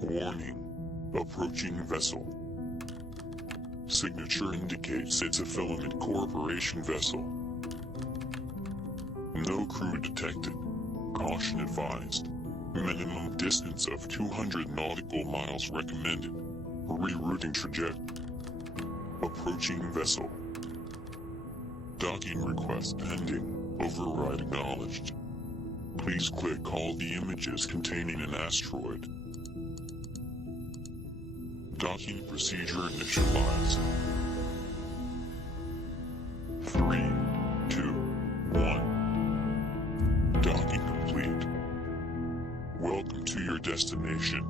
Warning. Approaching vessel. Signature indicates it's a Filament Corporation vessel. No crew detected. Caution advised. Minimum distance of 200 nautical miles recommended. Rerouting trajectory. Approaching vessel. Docking request pending. Override acknowledged. Please click all the images containing an asteroid. Docking procedure initialized. 3, 2, 1. Docking complete. Welcome to your destination.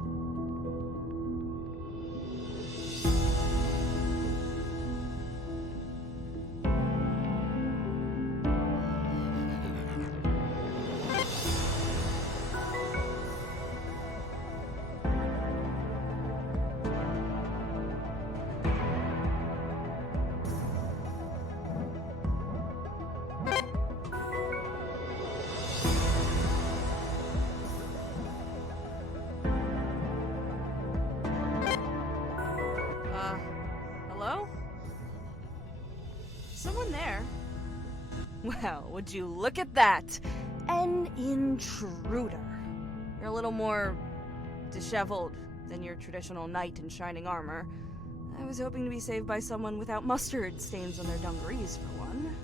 Hello? Someone there? Well, would you look at that? An intruder. You're a little more disheveled than your traditional knight in shining armor. I was hoping to be saved by someone without mustard stains on their dungarees, for one.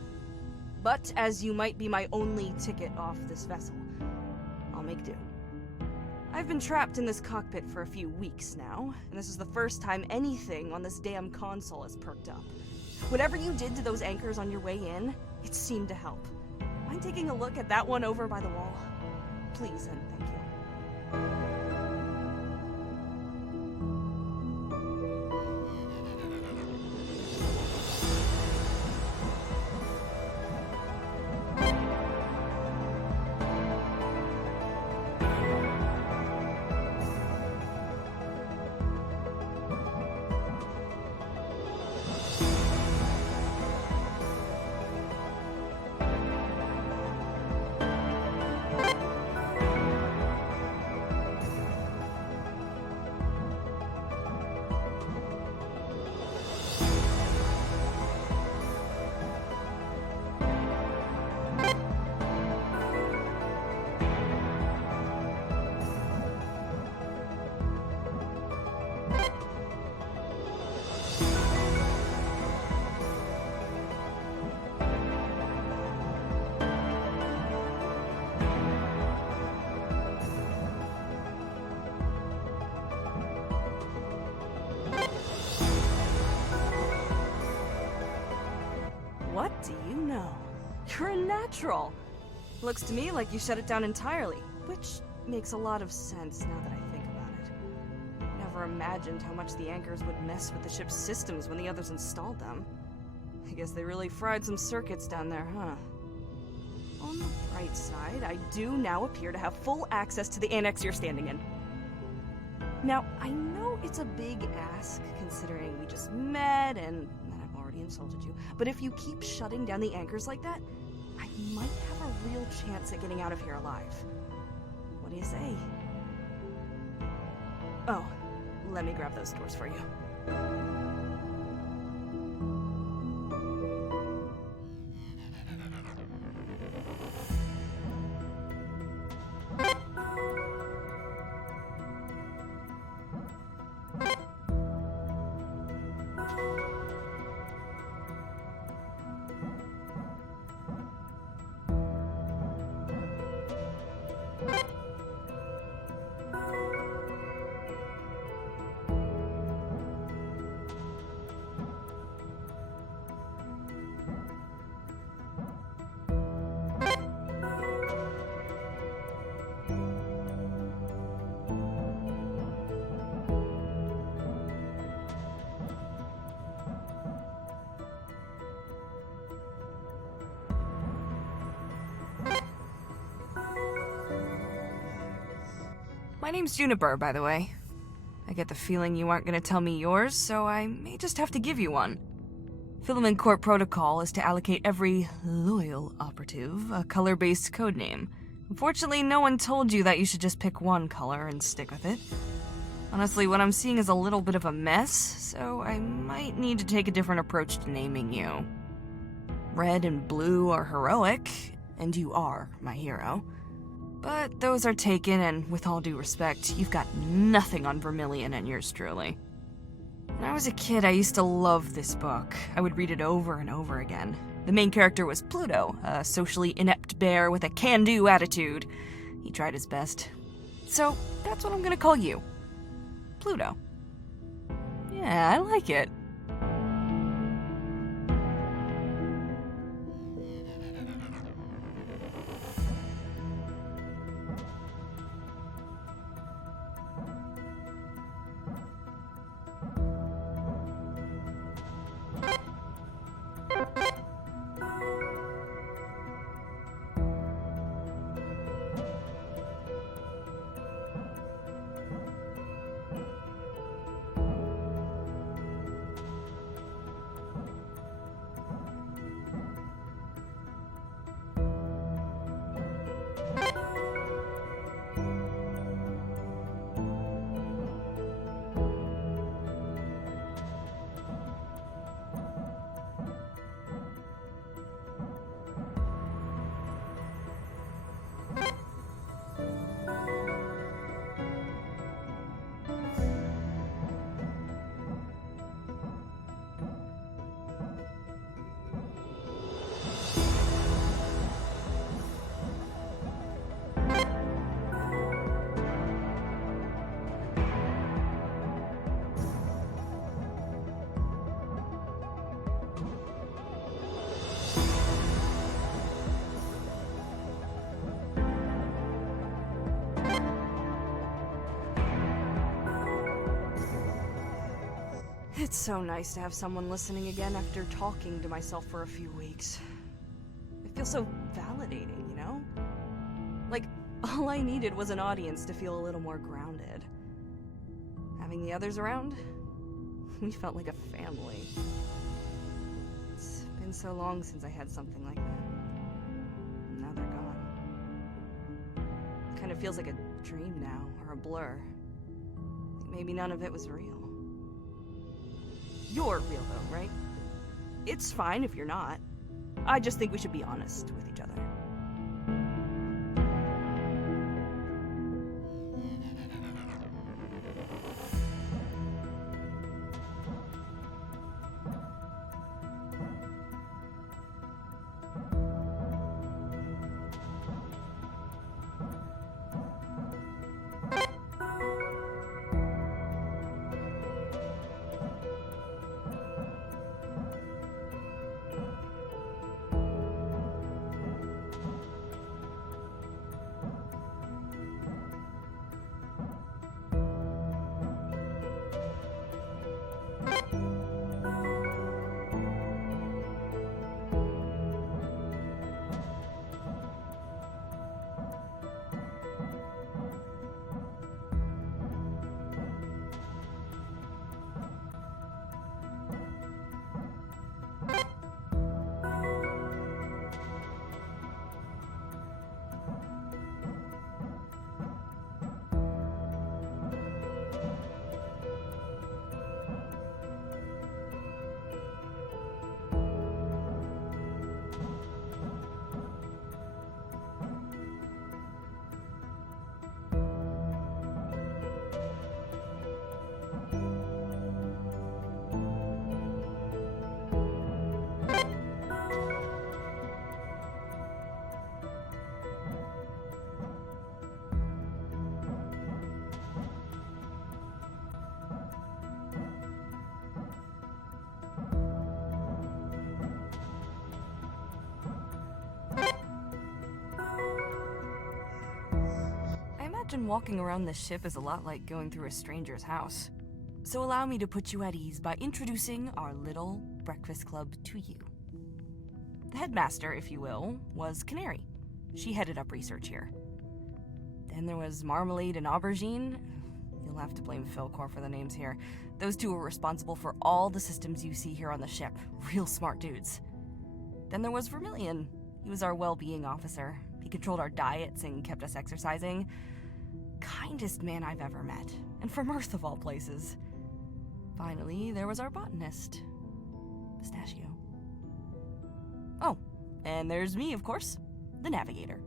But as you might be my only ticket off this vessel, I'll make do. I've been trapped in this cockpit for a few weeks now, and this is the first time anything on this damn console has perked up. Whatever you did to those anchors on your way in, it seemed to help. Mind taking a look at that one over by the wall? Please and thank you. What do you know? You're a natural. Looks to me like you shut it down entirely, which makes a lot of sense now that I think about it. Never imagined how much the anchors would mess with the ship's systems when the others installed them. I guess they really fried some circuits down there, huh? On the bright side, I do now appear to have full access to the annex you're standing in. Now, I know it's a big ask, considering we just met and I've already insulted you, but if you keep shutting down the anchors like that, I might have a real chance at getting out of here alive. What do you say? Oh, let me grab those doors for you. My name's Juniper, by the way. I get the feeling you aren't going to tell me yours, so I may just have to give you one. Filament Corp protocol is to allocate every loyal operative a color-based codename. Unfortunately, no one told you that you should just pick one color and stick with it. Honestly, what I'm seeing is a little bit of a mess, so I might need to take a different approach to naming you. Red and blue are heroic, and you are my hero. But those are taken, and with all due respect, you've got nothing on Vermilion and yours truly. When I was a kid, I used to love this book. I would read it over and over again. The main character was Pluto, a socially inept bear with a can-do attitude. He tried his best. So, that's what I'm gonna call you. Pluto. Yeah, I like it. It's so nice to have someone listening again after talking to myself for a few weeks. It feels so validating, you know? Like, all I needed was an audience to feel a little more grounded. Having the others around, we felt like a family. It's been so long since I had something like that. Now they're gone. It kind of feels like a dream now, or a blur. Maybe none of it was real. You're real though, right? It's fine if you're not. I just think we should be honest with each other. Imagine walking around this ship is a lot like going through a stranger's house. So allow me to put you at ease by introducing our little breakfast club to you. The headmaster, if you will, was Canary. She headed up research here. Then there was Marmalade and Aubergine. You'll have to blame Philcor for the names here. Those two were responsible for all the systems you see here on the ship. Real smart dudes. Then there was Vermilion. He was our well-being officer. He controlled our diets and kept us exercising. kindest man I've ever met, and from Earth of all places. Finally, there was our botanist, Pistachio. Oh, and there's me, of course, the navigator.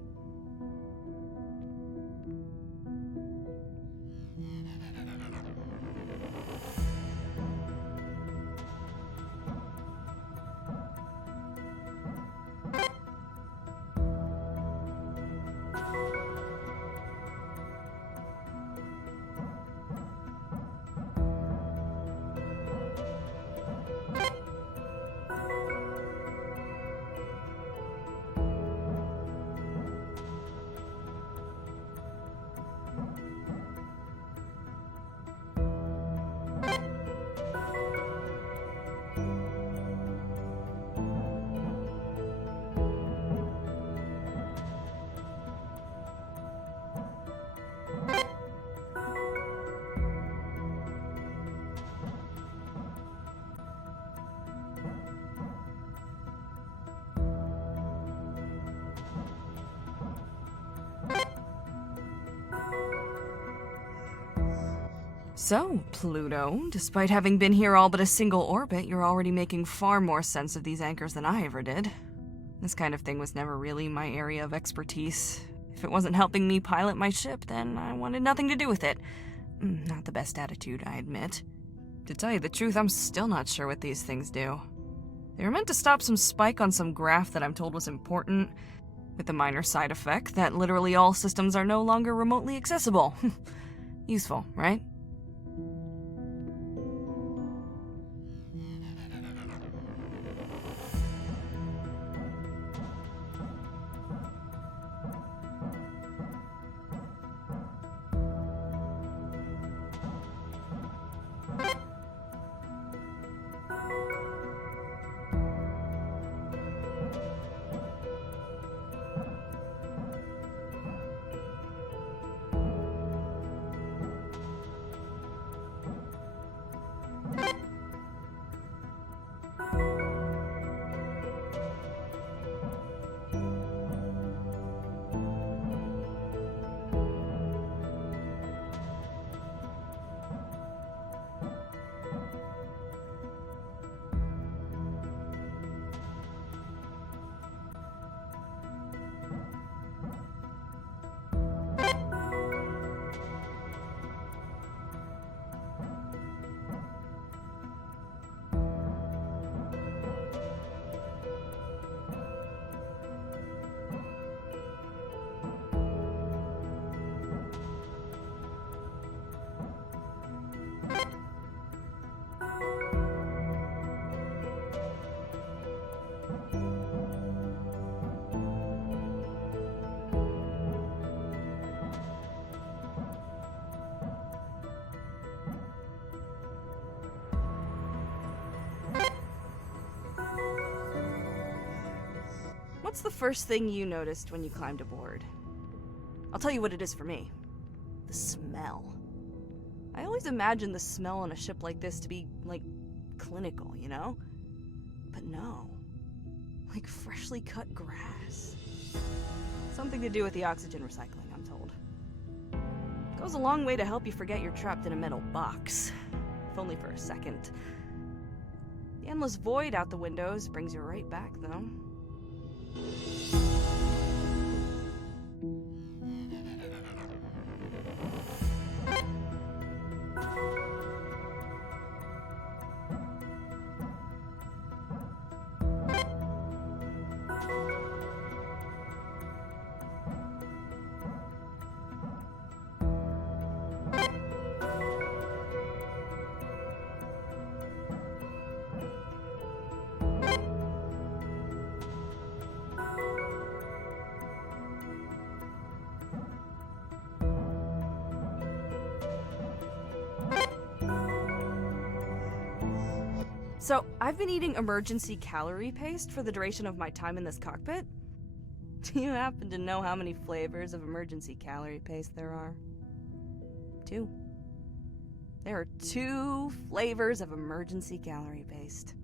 So, Pluto, despite having been here all but a single orbit, you're already making far more sense of these anchors than I ever did. This kind of thing was never really my area of expertise. If it wasn't helping me pilot my ship, then I wanted nothing to do with it. Not the best attitude, I admit. To tell you the truth, I'm still not sure what these things do. They were meant to stop some spike on some graph that I'm told was important, with the minor side effect that literally all systems are no longer remotely accessible. Useful, right? What's the first thing you noticed when you climbed aboard? I'll tell you what it is for me. The smell. I always imagined the smell on a ship like this to be, like, clinical, you know? But no. Like freshly cut grass. Something to do with the oxygen recycling, I'm told. Goes a long way to help you forget you're trapped in a metal box. If only for a second. The endless void out the windows brings you right back, though. So, I've been eating emergency calorie paste for the duration of my time in this cockpit. Do you happen to know how many flavors of emergency calorie paste there are? 2. There are 2 flavors of emergency calorie paste.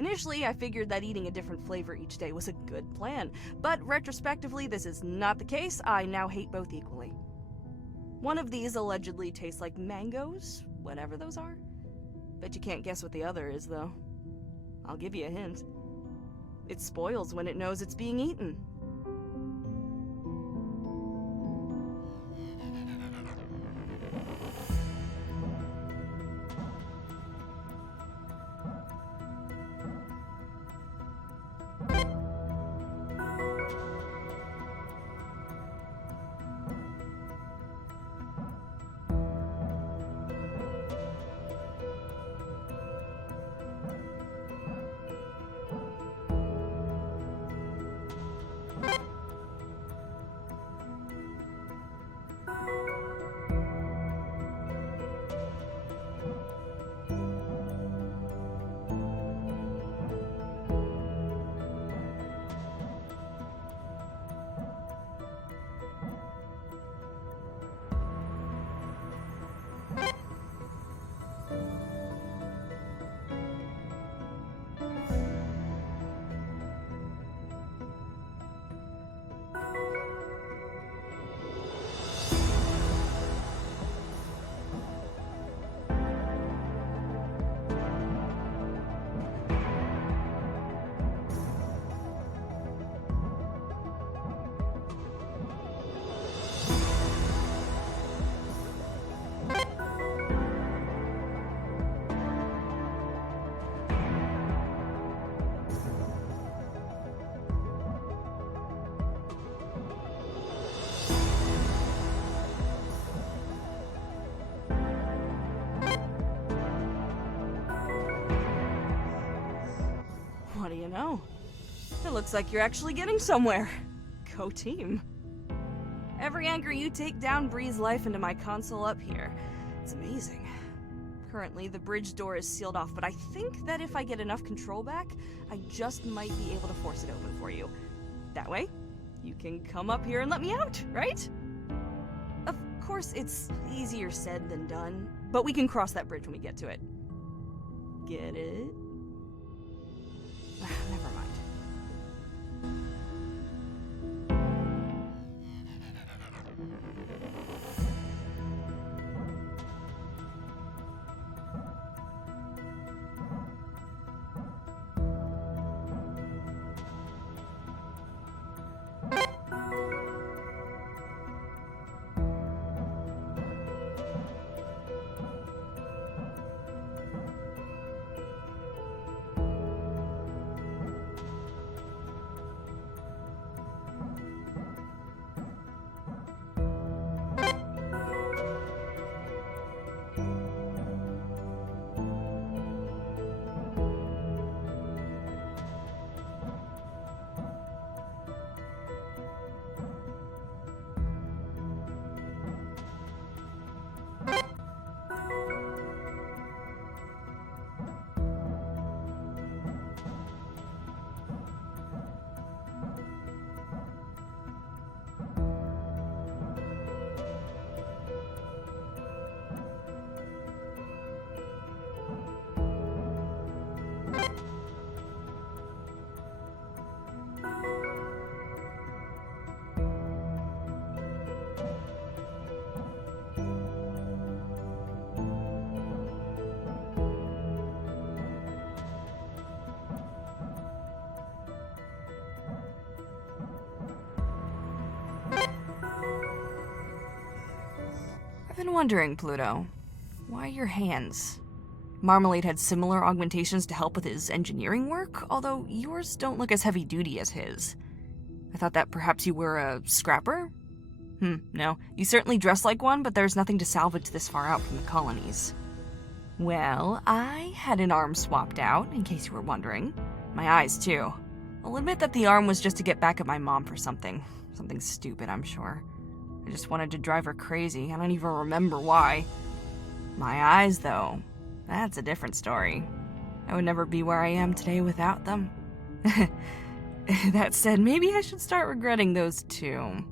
Initially, I figured that eating a different flavor each day was a good plan, but retrospectively, this is not the case. I now hate both equally. One of these allegedly tastes like mangoes, whatever those are. Bet you can't guess what the other is, though. I'll give you a hint. It spoils when it knows it's being eaten. What do you know? It looks like you're actually getting somewhere. Go team. Every anchor you take down breathes life into my console up here. It's amazing. Currently, the bridge door is sealed off, but I think that if I get enough control back, I just might be able to force it open for you. That way, you can come up here and let me out, right? Of course, it's easier said than done, but we can cross that bridge when we get to it. Get it? Never mind. I've been wondering, Pluto, why your hands? Marmalade had similar augmentations to help with his engineering work, although yours don't look as heavy-duty as his. I thought that perhaps you were a scrapper? No. You certainly dress like one, but there's nothing to salvage this far out from the colonies. Well, I had an arm swapped out, in case you were wondering. My eyes, too. I'll admit that the arm was just to get back at my mom for something. Something stupid, I'm sure. I just wanted to drive her crazy. I don't even remember why. My eyes, though. That's a different story. I would never be where I am today without them. That said, maybe I should start regretting those too.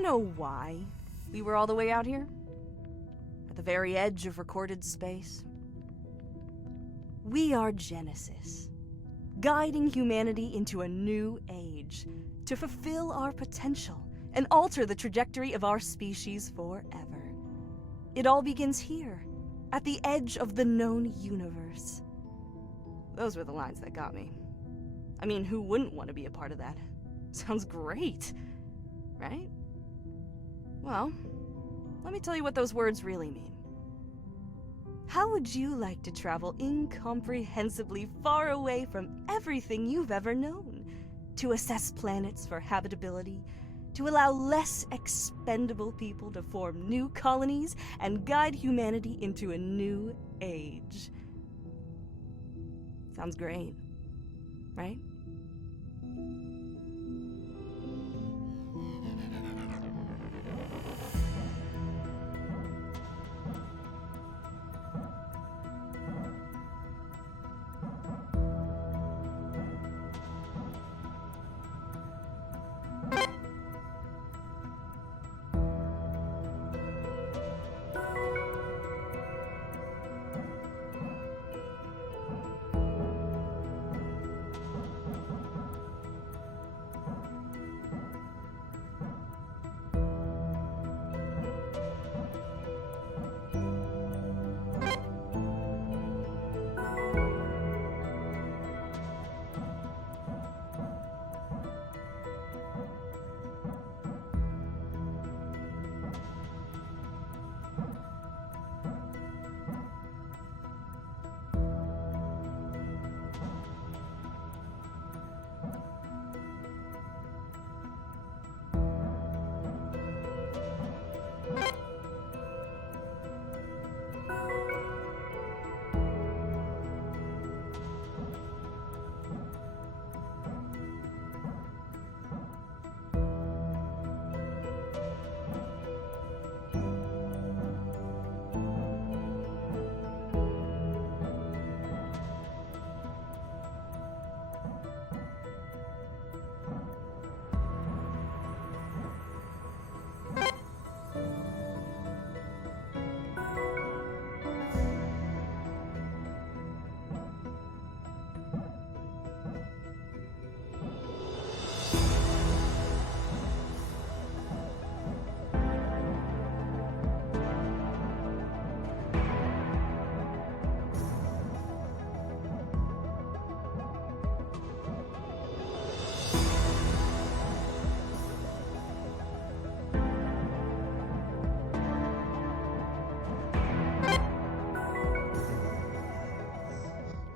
to know why we were all the way out here? At the very edge of recorded space? We are Genesis, guiding humanity into a new age to fulfill our potential and alter the trajectory of our species forever. It all begins here, at the edge of the known universe. Those were the lines that got me. I mean, who wouldn't want to be a part of that? Sounds great, right? Well, let me tell you what those words really mean. How would you like to travel incomprehensibly far away from everything you've ever known? To assess planets for habitability, to allow less expendable people to form new colonies and guide humanity into a new age. Sounds great, right?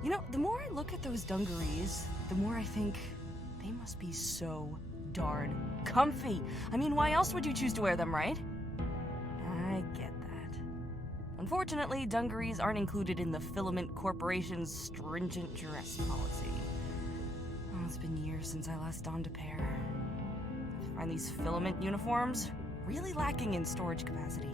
You know, the more I look at those dungarees, the more I think they must be so darn comfy. I mean, why else would you choose to wear them, right? I get that. Unfortunately, dungarees aren't included in the Filament Corporation's stringent dress policy. Oh, it's been years since I last donned a pair. I find these filament uniforms really lacking in storage capacity.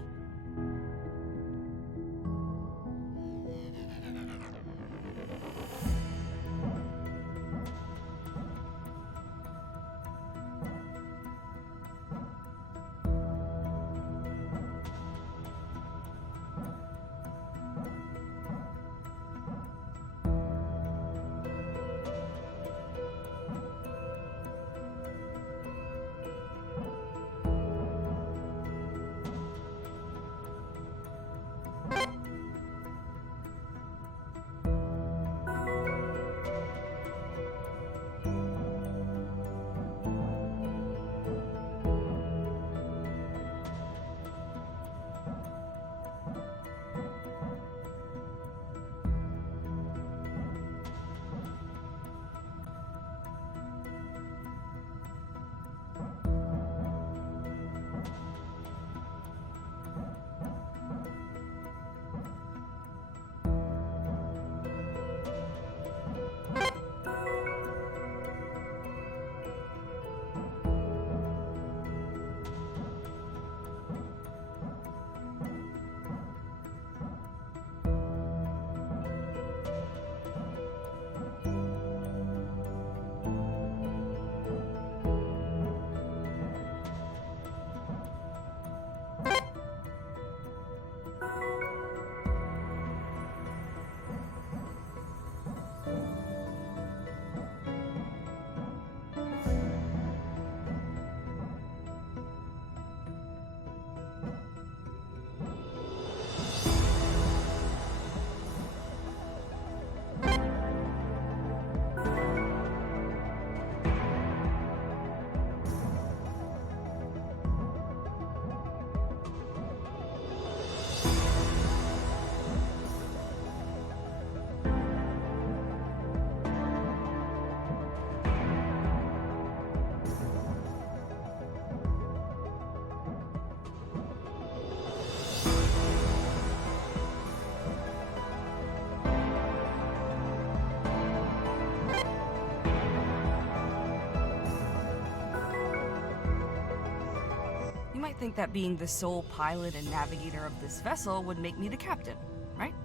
think that being the sole pilot and navigator of this vessel would make me the captain, right?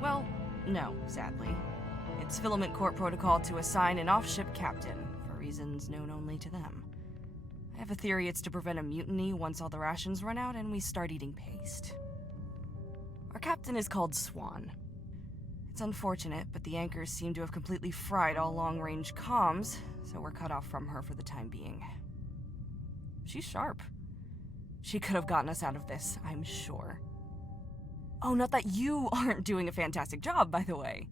Well, no, sadly. It's Filament Corp protocol to assign an off-ship captain, for reasons known only to them. I have a theory it's to prevent a mutiny once all the rations run out and we start eating paste. Our captain is called Swan. It's unfortunate, but the anchors seem to have completely fried all long-range comms, so we're cut off from her for the time being. She's sharp. She could have gotten us out of this, I'm sure. Oh, not that you aren't doing a fantastic job, by the way.